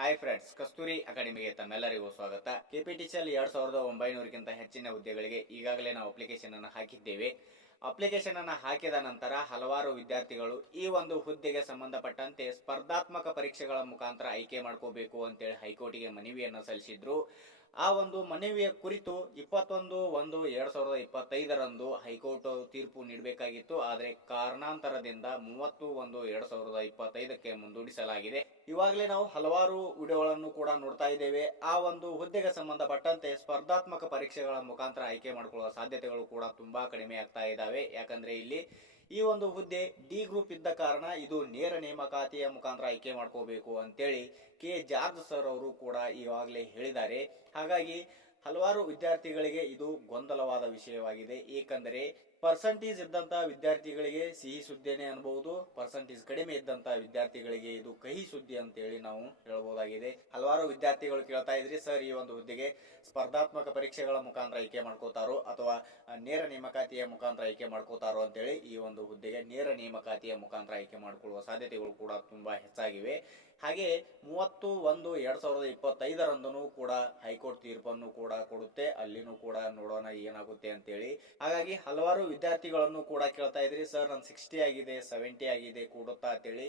Hi friends, ಕಸ್ತೂರಿ ಅಕಾಡೆಮಿಗೆ ತಮ್ಮೆಲ್ಲರಿಗೂ ಸ್ವಾಗತ. KPTCL 2900ಕ್ಕಿಂತ ಹೆಚ್ಚಿನ ಹುದ್ದೆಗಳಿಗೆ ಈಗಾಗಲೇ ನಾವು ಅಪ್ಲಿಕೇಶನ್ ಅನ್ನು ಹಾಕಿದ್ದೇವೆ. ಅಪ್ಲಿಕೇಶನ್ ಅನ್ನು ಹಾಕಿದ ನಂತರ ಹಲವಾರು ವಿದ್ಯಾರ್ಥಿಗಳು ಈ ಒಂದು ಹುದ್ದೆಗೆ ಸಂಬಂಧಪಟ್ಟಂತೆ ಸ್ಪರ್ಧಾತ್ಮಕ ಪರೀಕ್ಷೆಗಳ ಮುಖಾಂತರ ಆಯ್ಕೆ ಮಾಡ್ಕೋಬೇಕು ಅಂತೇಳಿ ಹೈಕೋರ್ಟಿಗೆ ಮನವಿಯನ್ನು ಸಲ್ಲಿಸಿದ್ರು. ಆ ಒಂದು ಮನವಿಯ ಕುರಿತು 21/1/2025ರಂದು ಹೈಕೋರ್ಟ್ ತೀರ್ಪು ನೀಡಬೇಕಾಗಿತ್ತು. ಆದರೆ ಕಾರಣಾಂತರದಿಂದ 30/1/2025ಕ್ಕೆ ಮುಂದೂಡಿಸಲಾಗಿದೆ. ಇವಾಗಲೇ ನಾವು ಹಲವಾರು ವಿಡಿಯೋಗಳನ್ನು ಕೂಡ ನೋಡ್ತಾ ಇದ್ದೇವೆ. ಆ ಒಂದು ಹುದ್ದೆಗೆ ಸಂಬಂಧಪಟ್ಟಂತೆ ಸ್ಪರ್ಧಾತ್ಮಕ ಪರೀಕ್ಷೆಗಳ ಮುಖಾಂತರ ಆಯ್ಕೆ ಮಾಡಿಕೊಳ್ಳುವ ಸಾಧ್ಯತೆಗಳು ಕೂಡ ತುಂಬಾ ಕಡಿಮೆ ಆಗ್ತಾ ಇದ್ದಾವೆ. ಯಾಕಂದ್ರೆ ಇಲ್ಲಿ ಈ ಒಂದು ಹುದ್ದೆ ಡಿ ಗ್ರೂಪ್ ಇದ್ದ ಕಾರಣ ಇದು ನೇರ ನೇಮಕಾತಿಯ ಮುಖಾಂತರ ಆಯ್ಕೆ ಮಾಡ್ಕೋಬೇಕು ಅಂತೇಳಿ ಕೆ ಜಾರ್ಜ್ ಸರ್ ಅವರು ಕೂಡ ಈಗಾಗಲೇ ಹೇಳಿದ್ದಾರೆ. ಹಾಗಾಗಿ ಹಲವಾರು ವಿದ್ಯಾರ್ಥಿಗಳಿಗೆ ಇದು ಗೊಂದಲವಾದ ವಿಷಯವಾಗಿದೆ. ಏಕೆಂದರೆ ಪರ್ಸೆಂಟೇಜ್ ಇದ್ದಂತಹ ವಿದ್ಯಾರ್ಥಿಗಳಿಗೆ ಸಿಹಿ ಸುದ್ದಿನೇ ಅನ್ಬಹುದು, ಪರ್ಸೆಂಟೇಜ್ ಕಡಿಮೆ ಇದ್ದಂತಹ ವಿದ್ಯಾರ್ಥಿಗಳಿಗೆ ಇದು ಕಹಿ ಸುದ್ದಿ ಅಂತ ಹೇಳಿ ನಾವು ಹೇಳಬಹುದಾಗಿದೆ. ಹಲವಾರು ವಿದ್ಯಾರ್ಥಿಗಳು ಕೇಳ್ತಾ ಇದ್ರಿ, ಸರ್ ಈ ಒಂದು ಹುದ್ದೆಗೆ ಸ್ಪರ್ಧಾತ್ಮಕ ಪರೀಕ್ಷೆಗಳ ಮುಖಾಂತರ ಆಯ್ಕೆ ಮಾಡ್ಕೋತಾರೋ ಅಥವಾ ನೇರ ನೇಮಕಾತಿಯ ಮುಖಾಂತರ ಆಯ್ಕೆ ಮಾಡ್ಕೋತಾರೋ ಅಂತೇಳಿ. ಈ ಒಂದು ಹುದ್ದೆಗೆ ನೇರ ನೇಮಕಾತಿಯ ಮುಖಾಂತರ ಆಯ್ಕೆ ಮಾಡಿಕೊಳ್ಳುವ ಸಾಧ್ಯತೆಗಳು ಕೂಡ ತುಂಬಾ ಹೆಚ್ಚಾಗಿವೆ. ಹಾಗೆ 30/1/2025ರಂದೂ ಕೂಡ ಹೈಕೋರ್ಟ್ ತೀರ್ಪನ್ನು ಕೂಡ ಕೊಡುತ್ತೆ. ಅಲ್ಲಿನೂ ಕೂಡ ನೋಡೋಣ ಏನಾಗುತ್ತೆ ಅಂತೇಳಿ. ಹಾಗಾಗಿ ಹಲವಾರು ವಿದ್ಯಾರ್ಥಿಗಳನ್ನು ಕೂಡ ಕೇಳ್ತಾ ಇದ್ರಿ, ಸರ್ ನನ್ 60 ಆಗಿದೆ, 70 ಆಗಿದೆ, ಕೊಡುತ್ತಾ ಅಂತೇಳಿ.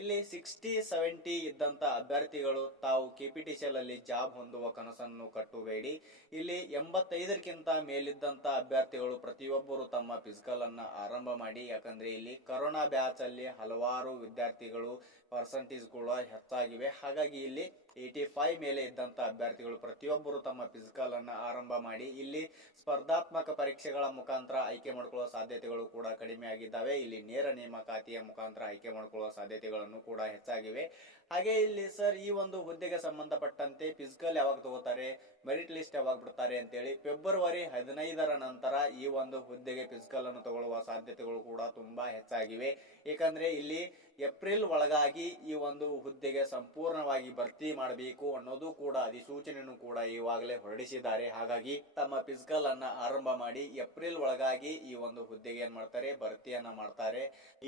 ಇಲ್ಲಿ 60-70 ಇದ್ದಂತ ಅಭ್ಯರ್ಥಿಗಳು ತಾವು ಕೆಪಿಟಿಸಿಎಲ್ ಅಲ್ಲಿ ಜಾಬ್ ಹೊಂದುವ ಕನಸನ್ನು ಕಟ್ಟಬೇಡಿ. ಇಲ್ಲಿ 85ಕ್ಕಿಂತ ಮೇಲಿದ್ದಂತ ಅಭ್ಯರ್ಥಿಗಳು ಪ್ರತಿಯೊಬ್ಬರು ತಮ್ಮ ಫಿಸಿಕಲ್ ಅನ್ನ ಆರಂಭ ಮಾಡಿ. ಯಾಕಂದ್ರೆ ಇಲ್ಲಿ ಕರೋನಾ ಬ್ಯಾಚ್ ಅಲ್ಲಿ ಹಲವಾರು ವಿದ್ಯಾರ್ಥಿಗಳು ಪರ್ಸೆಂಟೇಜ್ ಕೂಡ ಹೆಚ್ಚಾಗಿವೆ. ಹಾಗಾಗಿ ಇಲ್ಲಿ 85 ಮೇಲೆ ಇದ್ದಂತ ಅಭ್ಯರ್ಥಿಗಳು ಪ್ರತಿಯೊಬ್ಬರು ತಮ್ಮ ಫಿಸಿಕಲ್ ಅನ್ನ ಆರಂಭ ಮಾಡಿ ಇಲ್ಲಿ ಸ್ಪರ್ಧಾತ್ಮಕ ಪರೀಕ್ಷೆಗಳ ಮುಖಾಂತರ ಆಯ್ಕೆ ಮಾಡಿಕೊಳ್ಳುವ ಸಾಧ್ಯತೆಗಳು ಕೂಡ ಕಡಿಮೆ ಆಗಿದ್ದಾವೆ. ಇಲ್ಲಿ ನೇರ ನೇಮಕಾತಿಯ ಮುಖಾಂತರ ಆಯ್ಕೆ ಮಾಡಿಕೊಳ್ಳುವ ಸಾಧ್ಯತೆಗಳನ್ನು ಕೂಡ ಹೆಚ್ಚಾಗಿವೆ. ಹಾಗೆ ಇಲ್ಲಿ ಸರ್ ಈ ಒಂದು ಹುದ್ದೆಗೆ ಸಂಬಂಧಪಟ್ಟಂತೆ ಫಿಸಿಕಲ್ ಯಾವಾಗ ತಗೋತಾರೆ, ಮೆರಿಟ್ ಲಿಸ್ಟ್ ಯಾವಾಗ ಬಿಡ್ತಾರೆ ಅಂತೇಳಿ ಫೆಬ್ರವರಿ 15ರ ನಂತರ ಈ ಒಂದು ಹುದ್ದೆಗೆ ಫಿಸಿಕಲ್ ಅನ್ನು ತಗೊಳ್ಳುವ ಸಾಧ್ಯತೆಗಳು ಕೂಡ ತುಂಬಾ ಹೆಚ್ಚಾಗಿವೆ. ಏಕೆಂದ್ರೆ ಇಲ್ಲಿ ಏಪ್ರಿಲ್ ಒಳಗಾಗಿ ಈ ಒಂದು ಹುದ್ದೆಗೆ ಸಂಪೂರ್ಣವಾಗಿ ಭರ್ತಿ ಮಾಡಬೇಕು ಅನ್ನೋದು ಕೂಡ ಅಧಿಸೂಚನೆಯನ್ನು ಕೂಡ ಈವಾಗಲೇ ಹೊರಡಿಸಿದ್ದಾರೆ. ಹಾಗಾಗಿ ತಮ್ಮ ಫಿಸಿಕಲ್ ಅನ್ನ ಆರಂಭ ಮಾಡಿ ಏಪ್ರಿಲ್ ಒಳಗಾಗಿ ಈ ಒಂದು ಹುದ್ದೆಗೆ ಏನ್ ಮಾಡ್ತಾರೆ, ಭರ್ತಿಯನ್ನ ಮಾಡ್ತಾರೆ.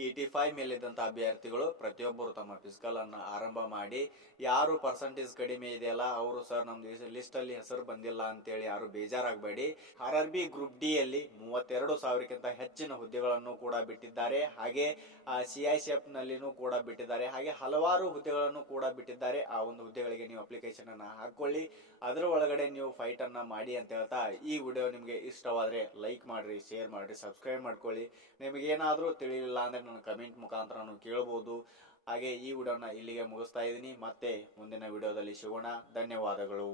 85 ಮೇಲಿದ್ದಂತ ಅಭ್ಯರ್ಥಿಗಳು ಪ್ರತಿಯೊಬ್ಬರು ತಮ್ಮ ಫಿಸಿಕಲ್ ಅನ್ನ ಆರಂಭ ಮಾಡಿ. ಯಾರು ಪರ್ಸೆಂಟೇಜ್ ಕಡಿಮೆ ಇದೆಯಲ್ಲ ಅವರು, ಸರ್ ನಮ್ದು ಲಿಸ್ಟ್ ಅಲ್ಲಿ ಹೆಸರು ಬಂದಿಲ್ಲ ಅಂತೇಳಿ ಯಾರು ಬೇಜಾರಾಗಬೇಡಿ. RRB ಗ್ರೂಪ್ ಡಿ ಅಲ್ಲಿ 32,000ಕ್ಕಿಂತ ಹೆಚ್ಚಿನ ಹುದ್ದೆಗಳನ್ನು ಕೂಡ ಬಿಟ್ಟಿದ್ದಾರೆ. ಹಾಗೆ CICF ನಲ್ಲಿನೂ ಕೂಡ ಬಿಟ್ಟಿದ್ದಾರೆ. ಹಾಗೆ ಹಲವಾರು ಹುದ್ದೆಗಳನ್ನು ಕೂಡ ಬಿಟ್ಟಿದ್ದಾರೆ. ಆ ಒಂದು ಹುದ್ದೆಗಳಿಗೆ ನೀವು ಅಪ್ಲಿಕೇಶನ್ ಅನ್ನ ಹಾಕೊಳ್ಳಿ, ಅದರ ಒಳಗಡೆ ನೀವು ಫೈಟ್ ಅನ್ನ ಮಾಡಿ ಅಂತ ಹೇಳ್ತಾ, ಈ ವಿಡಿಯೋ ನಿಮ್ಗೆ ಇಷ್ಟವಾದ್ರೆ ಲೈಕ್ ಮಾಡ್ರಿ, ಶೇರ್ ಮಾಡ್ರಿ, ಸಬ್ಸ್ಕ್ರೈಬ್ ಮಾಡ್ಕೊಳ್ಳಿ. ನಿಮಗೆ ಏನಾದ್ರೂ ತಿಳಿಲಿಲ್ಲ ಅಂದ್ರೆ ನನ್ನ ಕಮೆಂಟ್ ಮುಖಾಂತರ ಕೇಳಬಹುದು. ಹಾಗೆ ಈ ವಿಡಿಯೋನ ಇಲ್ಲಿಗೆ ಮುಗಿಸ್ತಾ ಇದ್ದೀನಿ. ಮತ್ತೆ ಮುಂದಿನ ವಿಡಿಯೋದಲ್ಲಿ ಸಿಗೋಣ. ಧನ್ಯವಾದಗಳು.